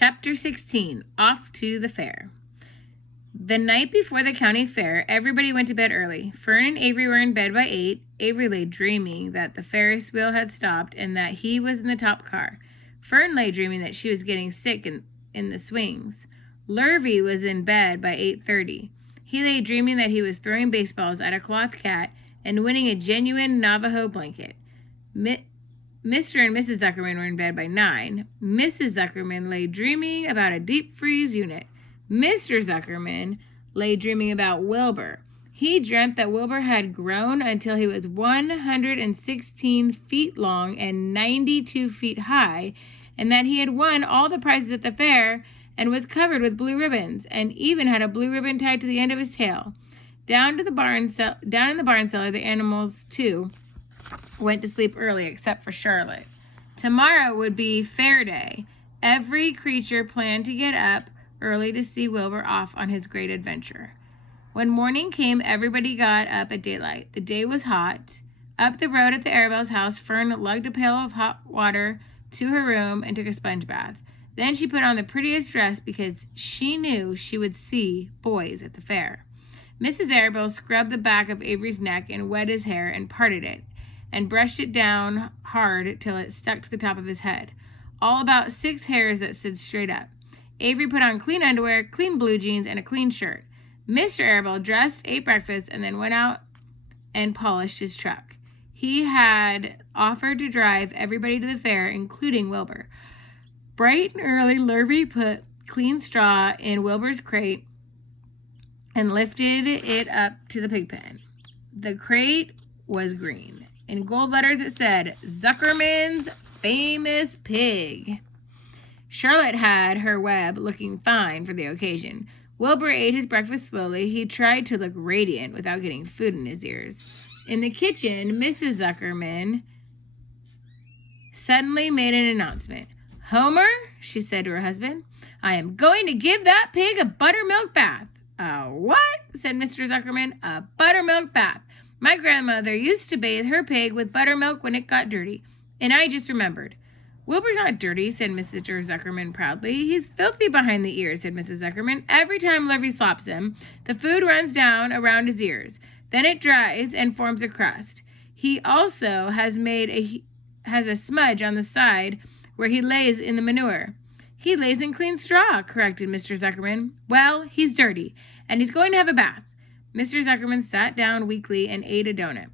Chapter 16, Off to the Fair. The night before the county fair, everybody went to bed early. Fern and Avery were in bed by 8. Avery lay dreaming that the Ferris wheel had stopped and that he was in the top car. Fern lay dreaming that she was getting sick in the swings. Lurvy was in bed by 8:30. He lay dreaming that he was throwing baseballs at a cloth cat and winning a genuine Navajo blanket. Mr. and Mrs. Zuckerman were in bed by 9. Mrs. Zuckerman lay dreaming about a deep freeze unit. Mr. Zuckerman lay dreaming about Wilbur. He dreamt that Wilbur had grown until he was 116 feet long and 92 feet high, and that he had won all the prizes at the fair and was covered with blue ribbons, and even had a blue ribbon tied to the end of his tail. Down in the barn cellar, the animals, too, went to sleep early, except for Charlotte. Tomorrow would be fair day. Every creature planned to get up early to see Wilbur off on his great adventure. When morning came, everybody got up at daylight. The day was hot. Up the road at the Arabelle's house, Fern lugged a pail of hot water to her room and took a sponge bath. Then she put on the prettiest dress because she knew she would see boys at the fair. Mrs. Arabelle scrubbed the back of Avery's neck and wet his hair and parted it, and brushed it down hard till it stuck to the top of his head. All about 6 hairs that stood straight up. Avery put on clean underwear, clean blue jeans, and a clean shirt. Mr. Arabelle dressed, ate breakfast, and then went out and polished his truck. He had offered to drive everybody to the fair, including Wilbur. Bright and early, Lurvy put clean straw in Wilbur's crate and lifted it up to the pig pen. The crate was green. In gold letters it said, Zuckerman's Famous Pig. Charlotte had her web looking fine for the occasion. Wilbur ate his breakfast slowly. He tried to look radiant without getting food in his ears. In the kitchen, Mrs. Zuckerman suddenly made an announcement. Homer, she said to her husband, I am going to give that pig a buttermilk bath. A what? Said Mr. Zuckerman. A buttermilk bath. My grandmother used to bathe her pig with buttermilk when it got dirty, and I just remembered. Wilbur's not dirty, said Mr. Zuckerman proudly. He's filthy behind the ears, said Mrs. Zuckerman. Every time Lurvy slops him, the food runs down around his ears. Then it dries and forms a crust. He also has a smudge on the side where he lays in the manure. He lays in clean straw, corrected Mr. Zuckerman. Well, he's dirty, and he's going to have a bath. Mr. Zuckerman sat down weakly and ate a donut.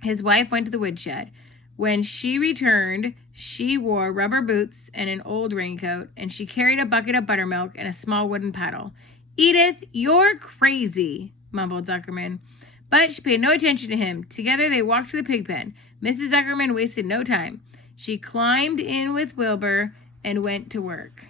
His wife went to the woodshed. When she returned, she wore rubber boots and an old raincoat, and she carried a bucket of buttermilk and a small wooden paddle. Edith, you're crazy, mumbled Zuckerman. But she paid no attention to him. Together they walked to the pig pen. Mrs. Zuckerman wasted no time. She climbed in with Wilbur and went to work.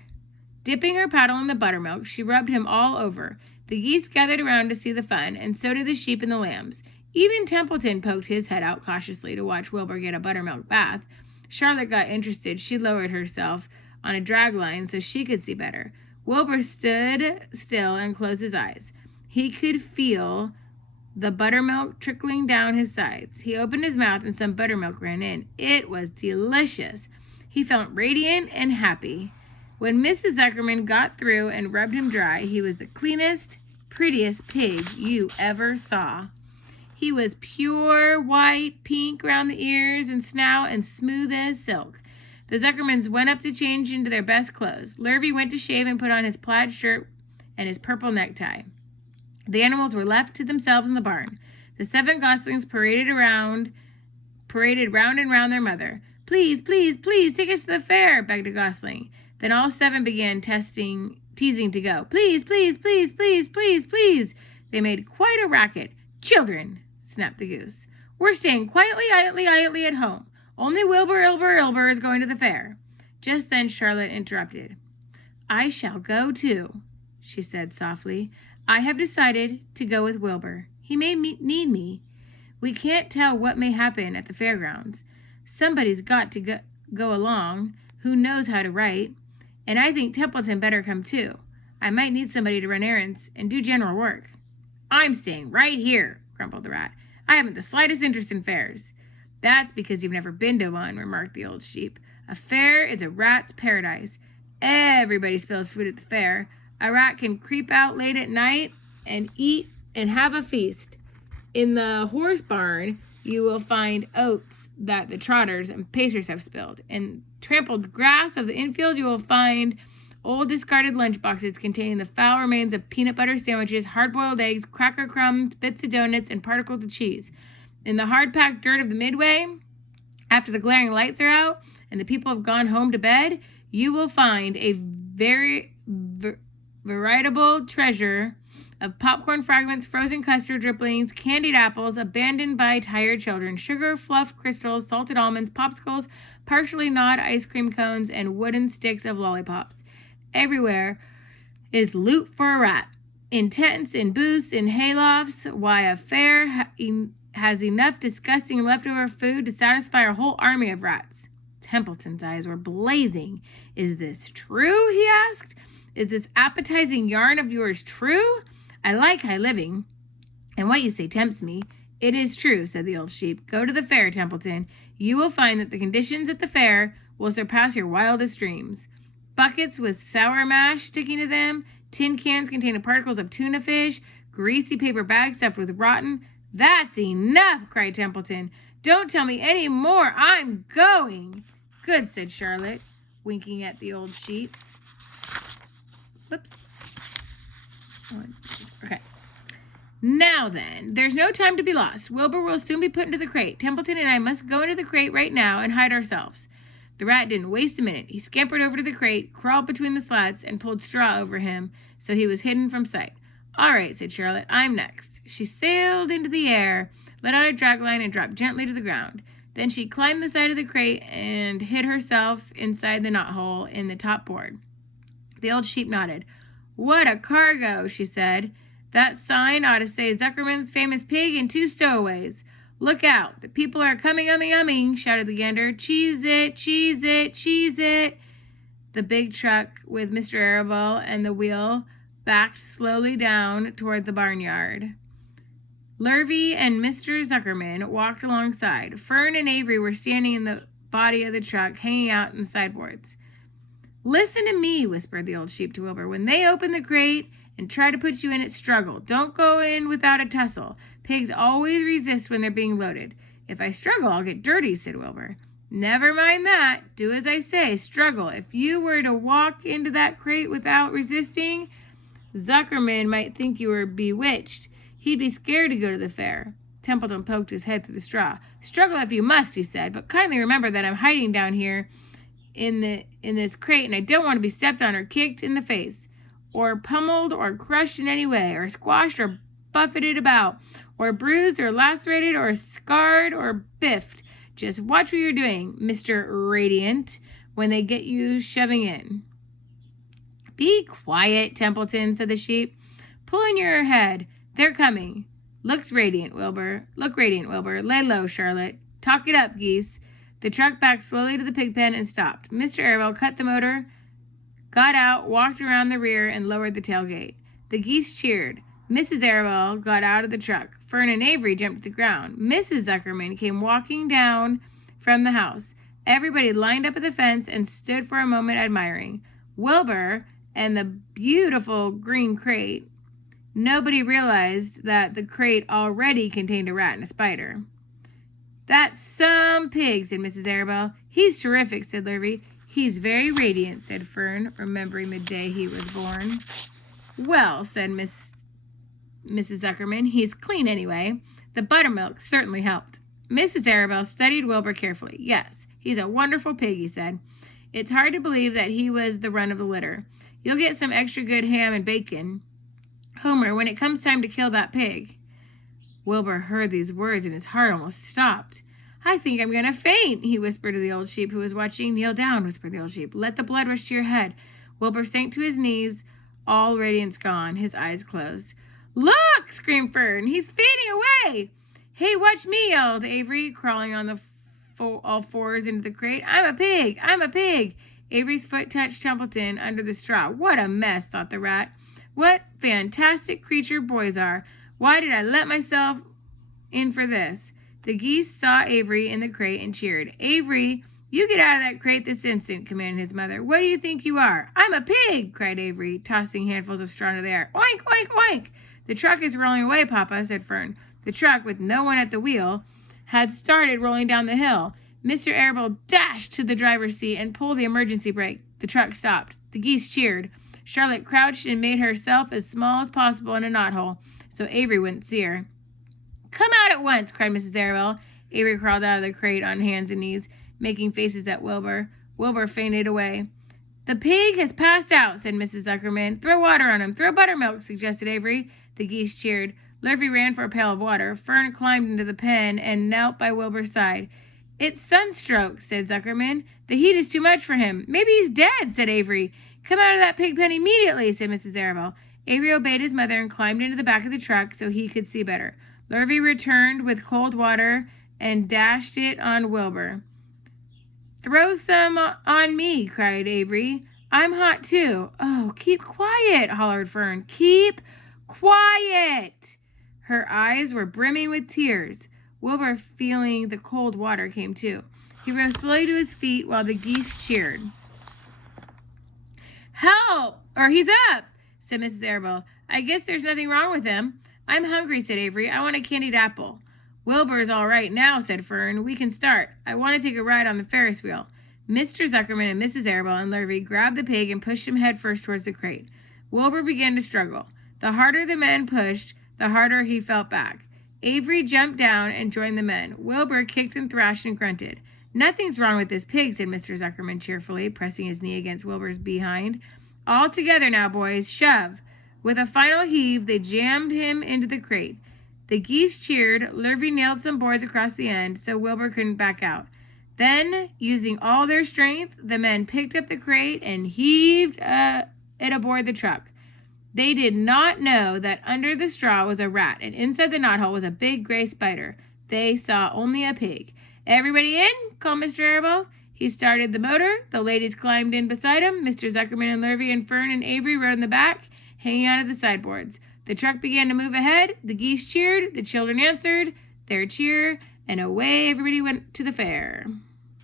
Dipping her paddle in the buttermilk, she rubbed him all over. The geese gathered around to see the fun, and so did the sheep and the lambs. Even Templeton poked his head out cautiously to watch Wilbur get a buttermilk bath. Charlotte got interested. She lowered herself on a drag line so she could see better. Wilbur stood still and closed his eyes. He could feel the buttermilk trickling down his sides. He opened his mouth and some buttermilk ran in. It was delicious. He felt radiant and happy. When Mrs. Zuckerman got through and rubbed him dry, he was the cleanest, prettiest pig you ever saw. He was pure white, pink around the ears and snout, and smooth as silk. The Zuckermans went up to change into their best clothes. Lurvy went to shave and put on his plaid shirt and his purple necktie. The animals were left to themselves in the barn. The 7 goslings paraded round and round their mother. Please, please, please, take us to the fair, begged a gosling. Then all 7 began teasing to go. Please, please, please, please, please, please. They made quite a racket. Children, snapped the goose. We're staying quietly at home. Only Wilbur is going to the fair. Just then Charlotte interrupted. I shall go too, she said softly. I have decided to go with Wilbur. He may need me. We can't tell what may happen at the fairgrounds. Somebody's got to go along who knows how to write. And I think Templeton better come too. I might need somebody to run errands and do general work. I'm staying right here, grumbled the rat. I haven't the slightest interest in fairs. That's because you've never been to one, remarked the old sheep. A fair is a rat's paradise. Everybody spills food at the fair. A rat can creep out late at night and eat and have a feast. In the horse barn, you will find oats that the trotters and pacers have spilled. In trampled grass of the infield, you will find old discarded lunchboxes containing the foul remains of peanut butter sandwiches, hard-boiled eggs, cracker crumbs, bits of donuts, and particles of cheese. In the hard-packed dirt of the midway, after the glaring lights are out and the people have gone home to bed, you will find a veritable treasure of popcorn fragments, frozen custard drippings, candied apples abandoned by tired children, sugar, fluff crystals, salted almonds, popsicles, partially gnawed ice cream cones, and wooden sticks of lollipops. Everywhere is loot for a rat. In tents, in booths, in haylofts, why a fair has enough disgusting leftover food to satisfy a whole army of rats. Templeton's eyes were blazing. Is this true? He asked. Is this appetizing yarn of yours true? I like high living, and what you say tempts me. It is true, said the old sheep. Go to the fair, Templeton. You will find that the conditions at the fair will surpass your wildest dreams. Buckets with sour mash sticking to them, tin cans containing particles of tuna fish, greasy paper bags stuffed with rotten. That's enough, cried Templeton. Don't tell me any more. I'm going. Good, said Charlotte, winking at the old sheep. Whoops. Okay. Now then, there's no time to be lost. Wilbur will soon be put into the crate. Templeton and I must go into the crate right now and hide ourselves. The rat didn't waste a minute. He scampered over to the crate, crawled between the slats, and pulled straw over him so he was hidden from sight. All right, said Charlotte. I'm next. She sailed into the air, let out a dragline, and dropped gently to the ground. Then she climbed the side of the crate and hid herself inside the knothole in the top board. The old sheep nodded. What a cargo, she said. That sign ought to say Zuckerman's famous pig and 2 stowaways. Look out, the people are coming, umming, shouted the gander. Cheese it, cheese it, cheese it. The big truck with Mr. Arable and the wheel backed slowly down toward the barnyard. Lurvy and Mr. Zuckerman walked alongside. Fern and Avery were standing in the body of the truck, hanging out in the sideboards. Listen to me, whispered the old sheep to Wilbur. When they open the crate and try to put you in it, struggle. Don't go in without a tussle. Pigs always resist when they're being loaded. If I struggle, I'll get dirty, said Wilbur. Never mind that. Do as I say. Struggle. If you were to walk into that crate without resisting, Zuckerman might think you were bewitched. He'd be scared to go to the fair. Templeton poked his head through the straw. Struggle if you must, he said, but kindly remember that I'm hiding down here in this crate, and I don't want to be stepped on or kicked in the face, or pummeled or crushed in any way, or squashed or buffeted about, or bruised or lacerated or scarred or biffed. Just watch what you're doing, Mr. Radiant, when they get you shoving in. Be quiet, Templeton, said the sheep. Pull in your head. They're coming. Looks radiant, Wilbur. Look radiant, Wilbur. Lay low, Charlotte. Talk it up, geese. The truck backed slowly to the pig pen and stopped. Mr. Arable cut the motor, got out, walked around the rear, and lowered the tailgate. The geese cheered. Mrs. Arable got out of the truck. Fern and Avery jumped to the ground. Mrs. Zuckerman came walking down from the house. Everybody lined up at the fence and stood for a moment admiring Wilbur and the beautiful green crate. Nobody realized that the crate already contained a rat and a spider. That's some pig, said Mrs. Arable. He's terrific, said Lurvy. He's very radiant, said Fern, remembering the day he was born. Well, said Mrs. Zuckerman, he's clean anyway. The buttermilk certainly helped. Mrs. Arable studied Wilbur carefully. Yes, he's a wonderful pig, he said. It's hard to believe that he was the run of the litter. You'll get some extra good ham and bacon, Homer, when it comes time to kill that pig. Wilbur heard these words and his heart almost stopped. I think I'm going to faint, he whispered to the old sheep who was watching. Kneel down, whispered the old sheep. Let the blood rush to your head. Wilbur sank to his knees, all radiance gone, his eyes closed. Look, screamed Fern. He's fading away. Hey, watch me, yelled Avery, crawling on all fours into the crate. I'm a pig. I'm a pig. Avery's foot touched Templeton under the straw. What a mess, thought the rat. What fantastic creature boys are. Why did I let myself in for this? The geese saw Avery in the crate and cheered. Avery "You get out of that crate this instant," commanded his mother. "What do you think you are?" "I'm a pig," cried Avery, tossing handfuls of straw into the air. "Oink, oink, oink!" "The truck is rolling away, Papa," said Fern. The truck, with no one at the wheel, had started rolling down the hill. Mr. Arable dashed to the driver's seat and pulled the emergency brake. The truck stopped. The geese cheered. Charlotte crouched and made herself as small as possible in a knothole, so Avery wouldn't see her. "Come out at once," cried Mrs. Arable. Avery crawled out of the crate on hands and knees, making faces at Wilbur. Wilbur fainted away. "The pig has passed out," said Mrs. Zuckerman. "Throw water on him. Throw buttermilk," suggested Avery. The geese cheered. Lurvy ran for a pail of water. Fern climbed into the pen and knelt by Wilbur's side. "It's sunstroke," said Zuckerman. "The heat is too much for him." "Maybe he's dead," said Avery. "Come out of that pig pen immediately," said Mrs. Arable. Avery obeyed his mother and climbed into the back of the truck so he could see better. Lurvy returned with cold water and dashed it on Wilbur. "Throw some on me," cried Avery. "I'm hot too." "Oh, keep quiet," hollered Fern. "Keep quiet." Her eyes were brimming with tears. Wilbur, feeling the cold water, came too. He rose slowly to his feet while the geese cheered. "Help! Or he's up," said Mrs. Arable. "I guess there's nothing wrong with him." "I'm hungry," said Avery. "I want a candied apple." "Wilbur's all right now," said Fern. "We can start. I want to take a ride on the Ferris wheel." Mr. Zuckerman and Mrs. Arable and Lurvy grabbed the pig and pushed him headfirst towards the crate. Wilbur began to struggle. The harder the men pushed, the harder he fell back. Avery jumped down and joined the men. Wilbur kicked and thrashed and grunted. "Nothing's wrong with this pig," said Mr. Zuckerman cheerfully, pressing his knee against Wilbur's behind. "All together now, boys. Shove." With a final heave, they jammed him into the crate. The geese cheered. Lurvy nailed some boards across the end so Wilbur couldn't back out. Then, using all their strength, the men picked up the crate and heaved it aboard the truck. They did not know that under the straw was a rat, and inside the knothole was a big gray spider. They saw only a pig. "Everybody in?" called Mr. Arable. He started the motor. The ladies climbed in beside him. Mr. Zuckerman and Lurvy and Fern and Avery rode in the back, hanging onto the sideboards. The truck began to move ahead. The geese cheered. The children answered their cheer, and away everybody went to the fair.